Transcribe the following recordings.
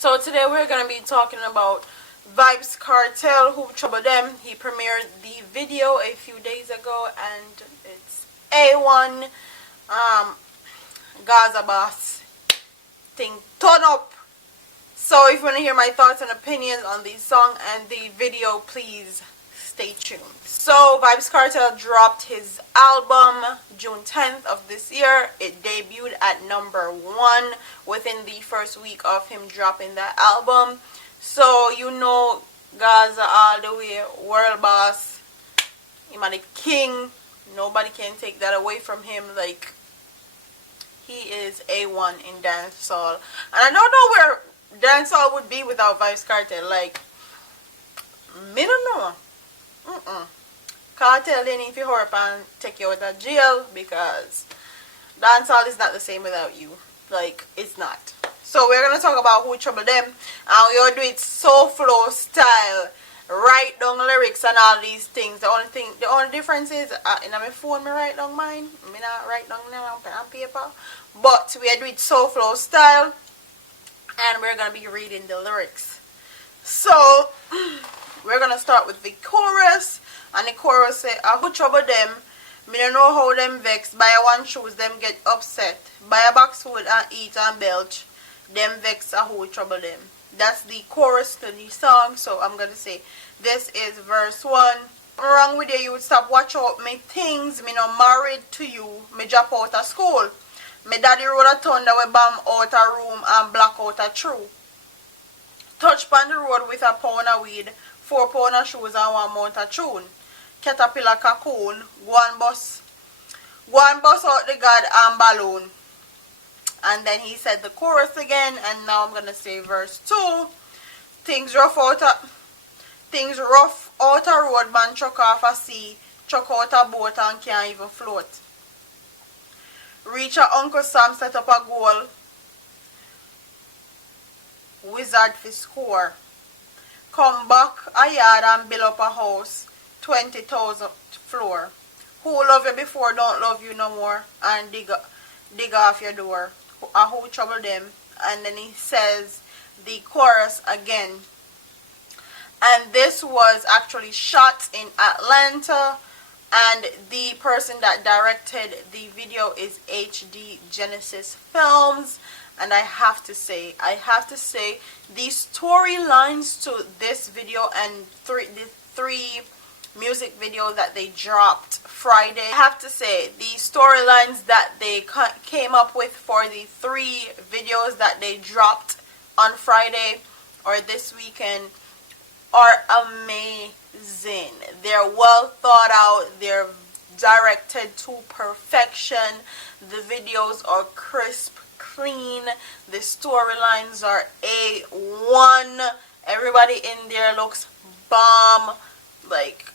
So today we're going to be talking about Vybz Kartel, Who Trouble Them. He premiered the video a few days ago and it's A1. Gaza Boss thing turn up. So if you want to hear my thoughts and opinions on the song and the video, please stay tuned. So Vybz Kartel dropped his album June 10th of this year. It debuted at #1 within the first week of him dropping that album. So you know Gaza all the way, world boss, him a the king. Nobody can take that away from him. Like, he is A1 in dancehall. And I don't know where dancehall would be without Vybz Kartel. Like, me don't know. Kartel, they need to hurry up and take you out of jail, because dancehall is not the same without you. Like, it's not. So we're going to talk about Who Trouble Them. And we're going to do it so flow style. Write down lyrics and all these things. The only difference is in my phone I write down mine. I not write down on paper. But we do it so flow style. And we're going to be reading the lyrics. So we're going to start with the chorus. And the chorus say, who trouble them? Me don't know how them vex. Buy one shoes, them get upset. Buy a box food and eat and belch. Them vex who trouble them. That's the chorus to the song. So I'm going to say, this is verse 1. Wrong with you, you would stop watch out me things. Me not married to you. Me drop out of school. Me daddy roll a thunder we bomb out a room and black out a true. Touch pan the road with a pound of weed, 4 pound of shoes and 1 mount of tune. Caterpillar cocoon, go and bust out the god and balloon. And then he said the chorus again, and now I'm gonna say verse 2. Things rough out a road, man chuck off a sea, chuck out a boat and can't even float. Reach a Uncle Sam, set up a goal, wizard for score. Come back a yard and build up a house, 20,000 floor. Who love you before don't love you no more, and dig off your door. Who trouble them? And then he says the chorus again. And this was actually shot in Atlanta, and the person that directed the video is HD Genesis Films. And I have to say the storylines to this video and the three music video that they dropped Friday, I have to say the storylines that they came up with for the 3 videos that they dropped on Friday or this weekend are amazing. They're well thought out. They're directed to perfection. The videos are crisp, clean. The storylines are A1. Everybody in there looks bomb. Like,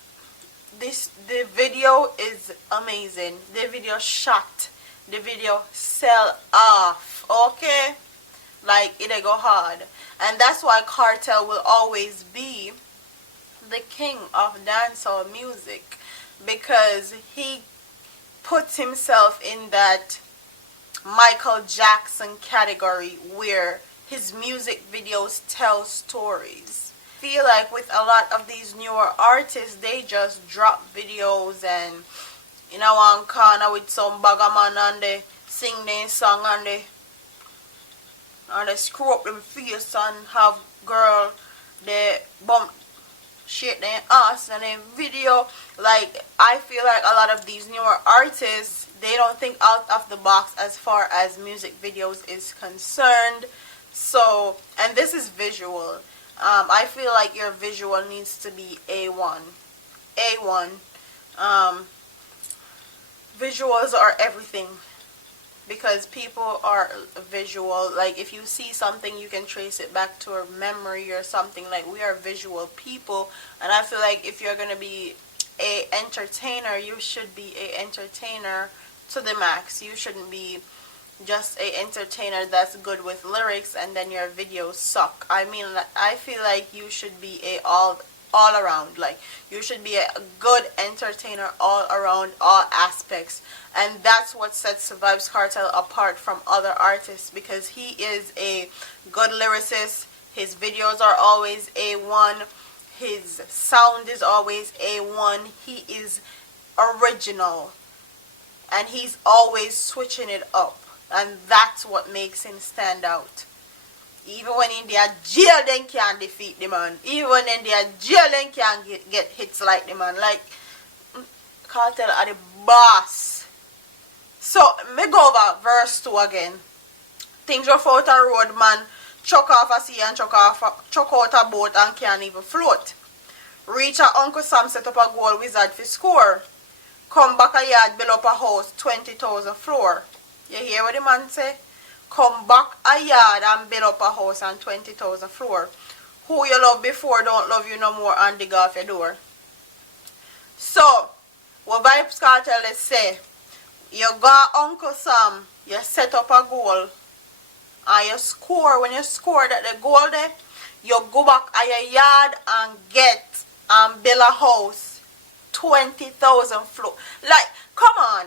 the video is amazing. The video shot. The video sell off. Okay? Like, it go hard. And that's why Kartel will always be the king of dancehall music, because he puts himself in that Michael Jackson category where his music videos tell stories. I feel like with a lot of these newer artists, they just drop videos and in a one corner with some bagaman and they sing their song and they screw up their face and have girl they bump shit their ass and their video. Like, I feel like a lot of these newer artists, they don't think out of the box as far as music videos is concerned. So, and this is visual. I feel like your visual needs to be A1. Visuals are everything, because people are visual. Like, if you see something, you can trace it back to a memory or something. Like, we are visual people, and I feel like if you're gonna be a entertainer, you should be a entertainer to the max. You shouldn't be just a entertainer that's good with lyrics and then your videos suck. I mean, I feel like you should be a all around. Like, you should be a good entertainer all around, all aspects. And that's what sets Vybz Kartel apart from other artists, because he is a good lyricist, His videos are always A1. His sound is always A1. He is original. And he's always switching it up. And that's what makes him stand out. Even when in their jail, they can't defeat the man. Even when in their jail, they can't get hits like the man. Like, Kartel are the boss. So, me go over verse 2 again. Things rough out a road, man. Chuck off a sea and chuck out a boat and can't even float. Reach a Uncle Sam set up a goal wizard for score. Come back a yard, build up a house, 20,000 floor. You hear what the man say? Come back a yard and build up a house and 20,000 floor. Who you love before don't love you no more and dig off your door. So, what Vybz Kartel they say, you got Uncle Sam, you set up a goal, and you score. When you score that the goal there, you go back at your yard and get and build a house, 20,000 floor. Like, come on,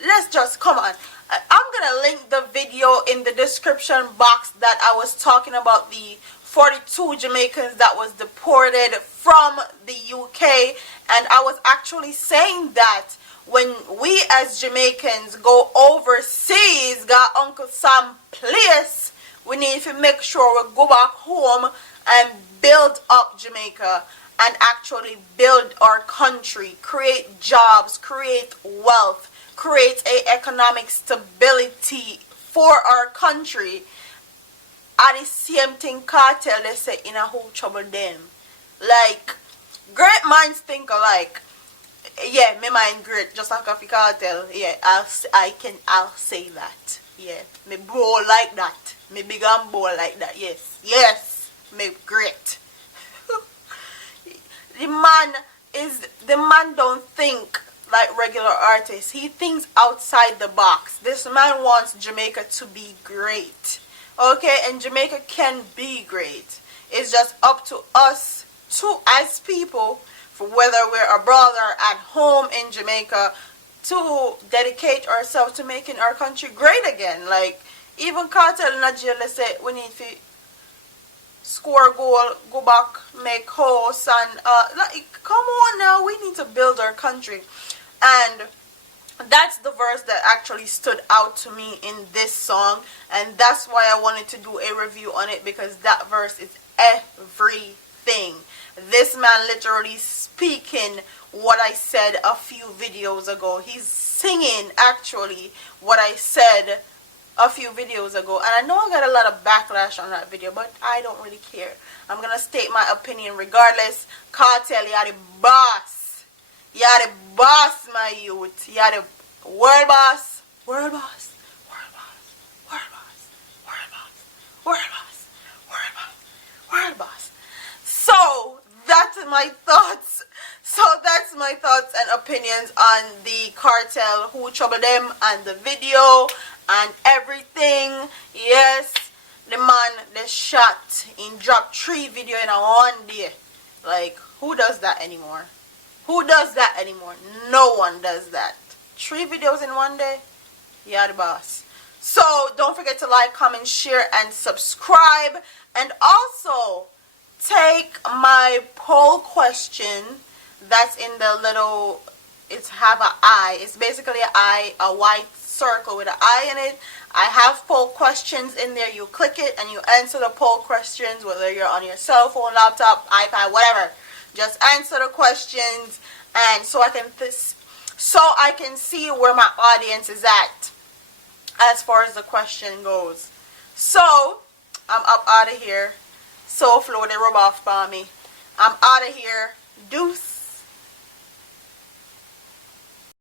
let's just, come on. I'm gonna link the video in the description box that I was talking about the 42 Jamaicans that was deported from the UK, and I was actually saying that when we as Jamaicans go overseas, got Uncle Sam place, we need to make sure we go back home and build up Jamaica and actually build our country, create jobs, create wealth, create a economic stability for our country. At the same thing, Kartel, they say, in a whole trouble them. Like, great minds think alike. Yeah, me mind great, just like a Kartel. Yeah, I'll say that. Yeah, me bro like that. Me big and bold like that. Yes, yes, me great. The man don't think like regular artists. He thinks outside the box. This man wants Jamaica to be great. Okay, and Jamaica can be great. It's just up to us as people, for whether we're abroad or at home in Jamaica, to dedicate ourselves to making our country great again. Like, even Kartel in Nigeria, let's say, we need to score a goal, go back, make house, and like, come on now, we need to build our country. And that's the verse that actually stood out to me in this song, and that's why I wanted to do a review on it, because that verse is everything. This man literally speaking what I said a few videos ago. He's singing actually what I said a few videos ago, and I know I got a lot of backlash on that video, but I don't really care. I'm gonna state my opinion regardless. Kartel, you are the boss. You are the boss, my youth. You are the world boss. World boss. World boss. World boss. World boss. World boss. World boss. World boss. So that's my thoughts. That's my thoughts and opinions on the Kartel, Who Trouble Them, and the video and everything. Yes, the man, the shot, he dropped 3 videos in a one day. Like, who does that anymore? Who does that anymore? No one does that. 3 videos in one day? Yeah, the boss. So, don't forget to like, comment, share, and subscribe. And also, take my poll question that's in the little, it's have an eye. It's basically an eye, a white circle with an eye in it. I have poll questions in there. You click it and you answer the poll questions, whether you're on your cell phone, laptop, iPad, whatever. Just answer the questions, and so I can see where my audience is at as far as the question goes. So I'm up out of here. So Flo, they rub off by me. I'm out of here. Deuce.